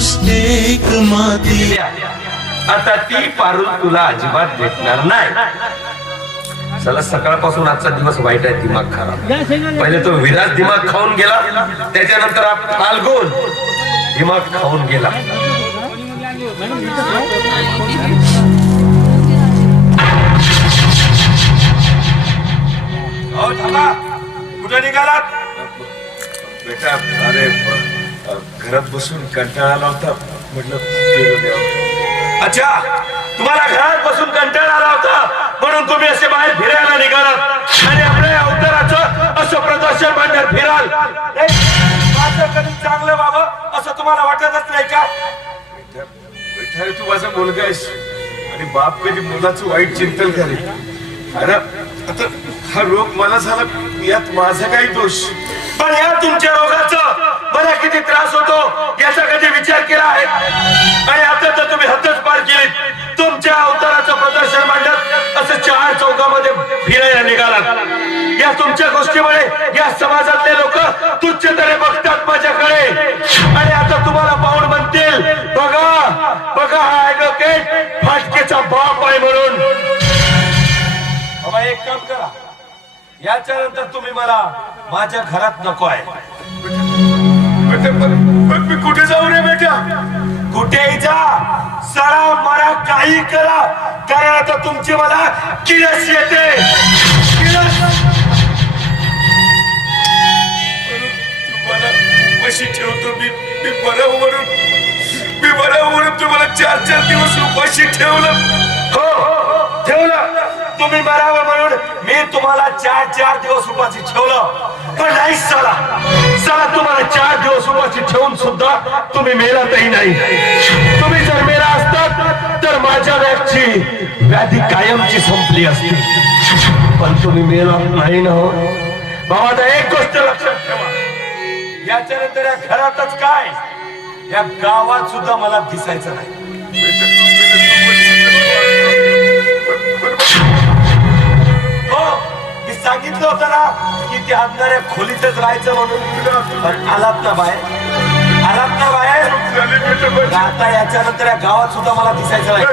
एक माती. आता ती पारून तुला अजिबात भेटणार नाही. चला सकाळपासून आजचा दिवस वाईट आहे दिमाग खराब पहिले तो विराज दिमाग खाऊन गेला त्याच्यानंतर फाल्गुन दिमाग खाऊन गेला. हो, कुठे निघालात? बेटा अरे घरात बसून कंटाळा आला होता म्हटलं अच्छा तुम्हाला घरात बसून कंटाळा आला होता म्हणून तुम्ही असे बाहेर फिरायला निघालात. आणि आपल्या अवताराचं असं प्रदर्शन मांडण्यात फिराल. माझं कधी चांगलं व्हावं असं तुम्हाला वाटतच नाही का? बेटा तू माझा मुलगा आहेस. आणि बाप कधी मुलाचं वाईट चिंतन करेल. अरे आता हा रोग मला झाला यात माझा काही दोष. पण या तुमच्या रोगाचं मला किती त्रास होतो याचा कधी विचार केला आहे? आणि आता तर तुम्ही हद्दच पार केली तुमच्या अवताराचं प्रदर्शन मांडत असं चार चौकामध्ये फिरायला निघालात. या तुमच्या गोष्टीमुळे या समाजातले लोक तुच्छतेने बघतात माझ्याकडे. आणि आता तुम्हाला पाहून म्हणतील बघा बघा हा ऍडव्होकेट फाटकेचा बाप आहे म्हणून. बाबा एक काम करा. याच्यानंतर तुम्ही मला माझ्या घरात नको आहे. बेटा पण मी कुठे जाऊ रे बेटा? कुठेही जा. सडा मरा काही करा. कारण आता तुमची मला किरस येते. तुम्हाला उपाशी ठेवतो मी. मी बरं म्हणून मी बरं म्हणून तुम्हाला चार चार दिवस उपाशी ठेवलं. हो हो, हो. ठेवलं. तुम्ही मरावं मी तुम्हाला चार चार दिवस उपाशी ठेवलं. पण नाही चला. चला तुम्हाला चार दिवस उपाशी ठेवून सुद्धा तुम्ही मेलातही नाही. तुम्ही जर मेला असतात तर माझ्या व्याधीची व्याधी कायमची संपली असती. पण तुम्ही मेला नाही ना हो. बाबा आता एक गोष्ट लक्षात ठेवा. याच्यानंतर या घरातच काय? या गावात सुद्धा मला दिसायचं नाही. सांगितलं होतं ना की ते अंधाऱ्या खोलीतच राहायचं म्हणून. पण आलात ना बाहेर. आलात ना बाहेर. आता याच्यानंतर या गावात सुद्धा मला दिसायचं नाही.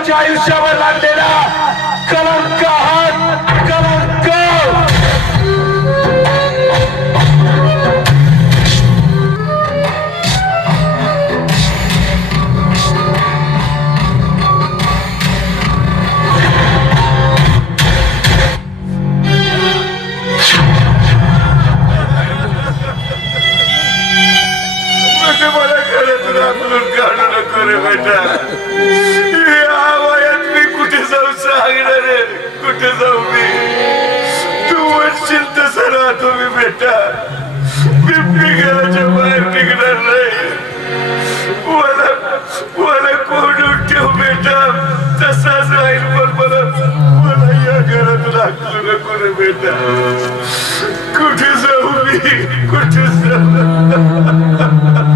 आहात, माझ्या आयुष्यावर लागलेला कलंक हा कुठे जाऊ मी? तू म्हणशील तसं राहतो मी बेटा. मी मी बाहेर निघणार नाही. मला मला कोण ठेव बेटा? तसाच राहील पण मला मला या घरात आकलू नको रे बेटा. कुठे जाऊ मी? कुठे जाऊ?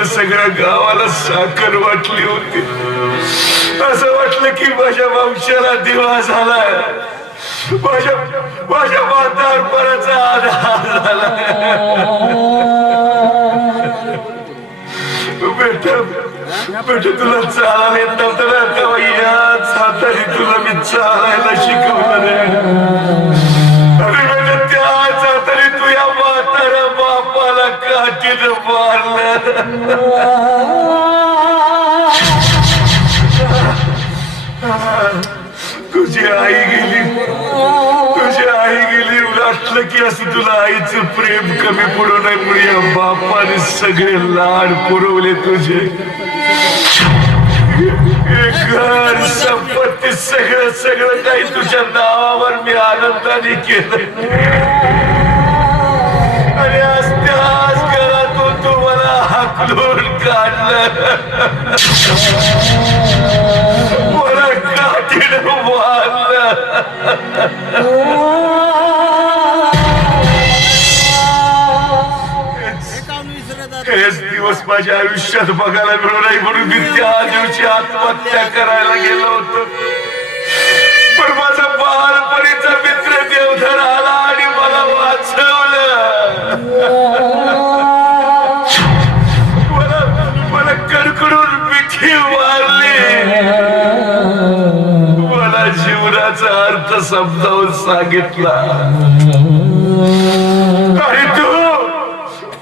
मला सगळ्या गावाला साखर वाटली होती. असं वाटलं की माझ्या वंशाला दिवा झालाय माझ्या माझ्या वातावरणाचा आधार झाला. बेटा बेटा तुला चालायला येत नव्हतं ना. तेव्हा याच हाताने तुला मी चालायला शिकवलं रे अरे बेटा त्याच हाताने तू या म्हाताऱ्या काठीनं मारलं तुझी आई गेली. तुझी आई गेली. वाटलं की असं तुला आईचं प्रेम कमी पडू नये बापाने सगळे लाड पुरवले तुझे. घर संपत्ती सगळं सगळं काही तुझ्या नावावर मी आनंदाने केलं अरे मला हाकलून काढलं मला दिवस माझ्या आयुष्यात बघायला मिळू नाही म्हणून मी त्या दिवशी आत्महत्या करायला गेलो होतो. जीवनाचा अर्थ समजावून सांगितला. अरे तू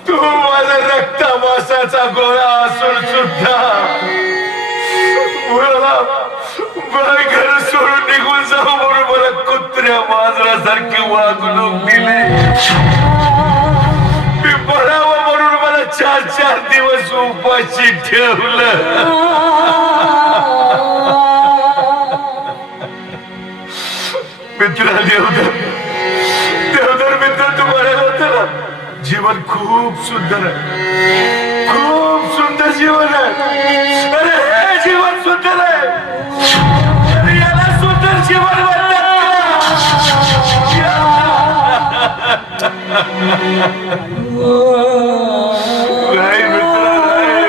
तू माझा रक्तामासाचा गोळा असून सुद्धा मला मला घर सोडून निघून जाऊ म्हणून मला कुत्र्या माजरासारखी वागणूक दिली. मी पडावं म्हणून मला चार चार दिवस उपाशी ठेवलं. मित्र देवधर देवधर मित्र तू म्हणाला ना? जीवन खूप सुंदर आहे. खूप सुंदर जीवन आहे. अरे हे जीवन सुंदर आहे. याला सुंदर जीवन म्हणतात नाही मित्र नाही.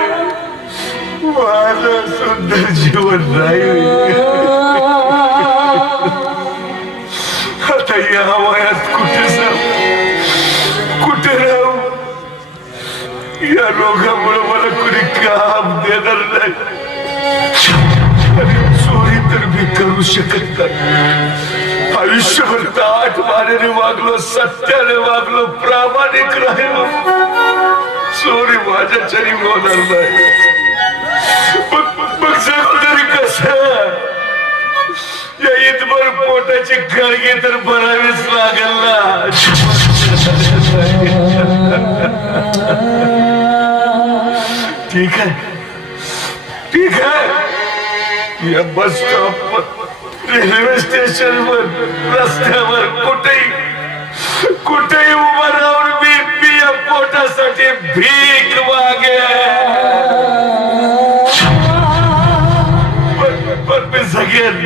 माझं सुंदर जीवन नाही. या रोगामुळे मला कुणी काम देणार नाही. आणि चोरी तर मी करू शकत नाही. आयुष्यभर ताट मानेने वागलो सत्याने वागलो प्रामाणिक राहिलो. चोरी माझ्या चरी होणार नाही. मग मग जगू कसं? या इथभर पोटाची कळगी तर भरावीच लागेल ना. ठीक आहे ठीक आहे या बस स्टॉप रेल्वे स्टेशनवर रस्त्यावर कुठेही कुठेही उभं राहून मी मी या पोटासाठी भीक मागे। पण पण मी जगेल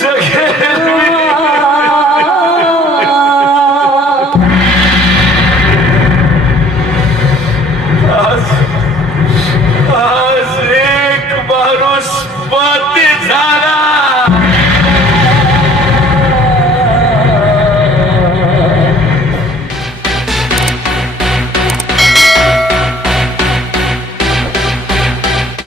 जगेल